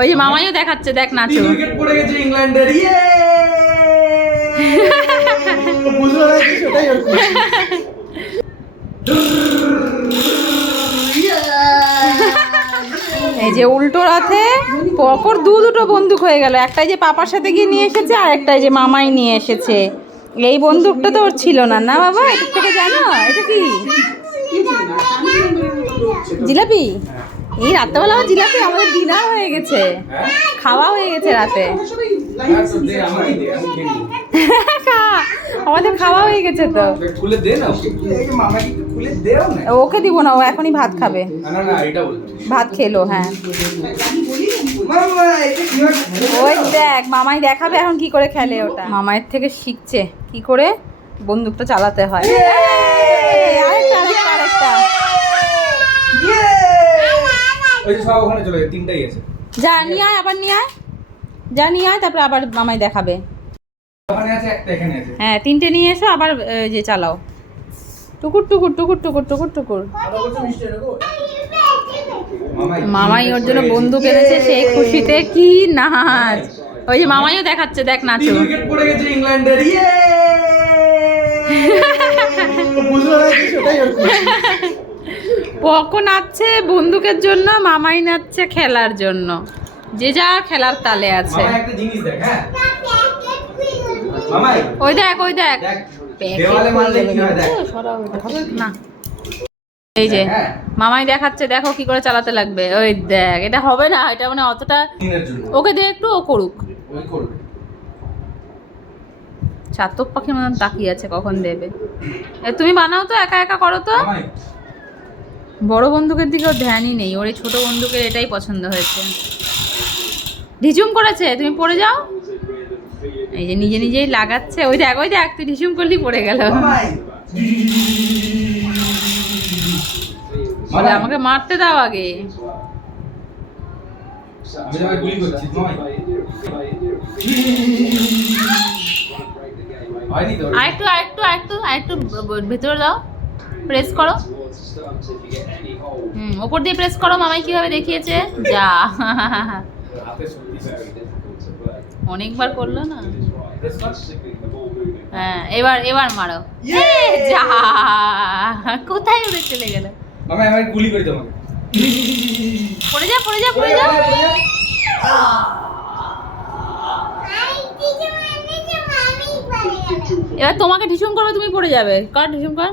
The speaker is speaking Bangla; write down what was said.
ওই যে মামাইও দেখাচ্ছে, দেখ নাচো। উইকেট পড়ে গেছে ইংল্যান্ডের। ইয়ে বুঝলো না কি সেটাই আর এই যে উল্টো রাতে পকর দুটো বন্দুক হয়ে গেল। একটাই যে পাপার সাথে গিয়ে নিয়ে এসেছে, আর একটাই যে মামাই নিয়ে এসেছে। এই বন্দুকটা তো ওর ছিল না, না বাবা? এটা থেকে জানো এটা কি জিলাপি? এই রাত্রেবেলা আমার জিলাপি, আমাদের ডিনার হয়ে গেছে, খাওয়া হয়ে গেছে রাতে। আমাদের খাওয়া হয়ে গেছে তো। খুলে দে না, মামাকে একটু খুলে দেও না। ওকে দিব না, ও এখনই ভাত খাবে। না না এটা বল, ভাত খেলো। হ্যাঁ মামা এটা কি হয়? ওই দেখ মামাই দেখাবে এখন কি করে খেলে ওটা। মামাইয়ের থেকে শিখছে কি করে বন্দুকটা চালাতে হয়। আরেকটা আরেকটা আরেকটা। ওই যে সব ওখানে চলে গেছে, তিনটাই আছে। যা নিয়ে আয়, আবার নিয়ে আয়, যা নিয়ে আয়, তারপর আবার মামাই দেখাবে। ওখানে আছে একটা, এখানে আছে। হ্যাঁ তিনটে নিয়ে এসো, আবার যে চালাও। টুকুর টুকুর টুকুর টুকুর টুকুর টুকুর। মামাই ওর জন্য বন্দুক এনেছে, সেই খুশিতে কি নাচ। ওই যে মামাইও দেখাচ্ছে, দেখ নাচো। উইকেট পড়ে গেছে ইংল্যান্ডের। ইয়ে বুঝলো না কি সেটাই আর পকো নাচছে বন্দুকের জন্য, মামাই নাচছে খেলার জন্য। যে যা খেলার তালে আছে। মামা একটা জিনিস দেখ। হ্যাঁ মামাই ওই দেখ ওই দেখ দেখ, দেওয়ালে মারলে কি হয় দেখ। না এই যে মামাই দেখাচ্ছে, দেখো কি করে চালাতে লাগবে। ওই দেখ, এটা হবে না, এটা মানে অতটা। দিনের জন্য ওকে দে একটু, ও করুক। ওই করবে। চাতক পাখির মতন তাকিয়ে আছে, কখন দেবে। তুমি বানাও তো, একা একা করো তো। মামাই বড় বন্দুকের দিকে ওর ধ্যানই নেই, ওর এই ছোট বন্দুকের এটাই পছন্দ হয়েছে। ঢিঝুম করেছে, তুমি পড়ে যাও। এই যে নিজে নিজেই লাগাচ্ছে। ওই দেখ ওই দেখ, তুই ঢিঝুম করলি পড়ে গেল। মামাই বলে আমাকে মারতে দাও আগে। আমি তোমায় গুলি করছি মামাই। হয়নি তো? আরেকটু আরেকটু আরেকটু আরেকটু ভেতরে দাও, প্রেস করো। ওপর দিয়ে প্রেস করো, মামাই কিভাবে দেখিয়েছে। যা হাতে শক্তি অনেকবার করলো না। প্রেস কর। হ্যাঁ এবার এবার মারো। যা কোথায় উড়ে চলে গেল। মামাই আমি গুলি করি তোমাকে। পড়ে যা পড়ে যা পড়ে যা। এবার তোমাকে ঢিসুম করবে, তুমি পড়ে যাবে। কর ঢিসুম কর।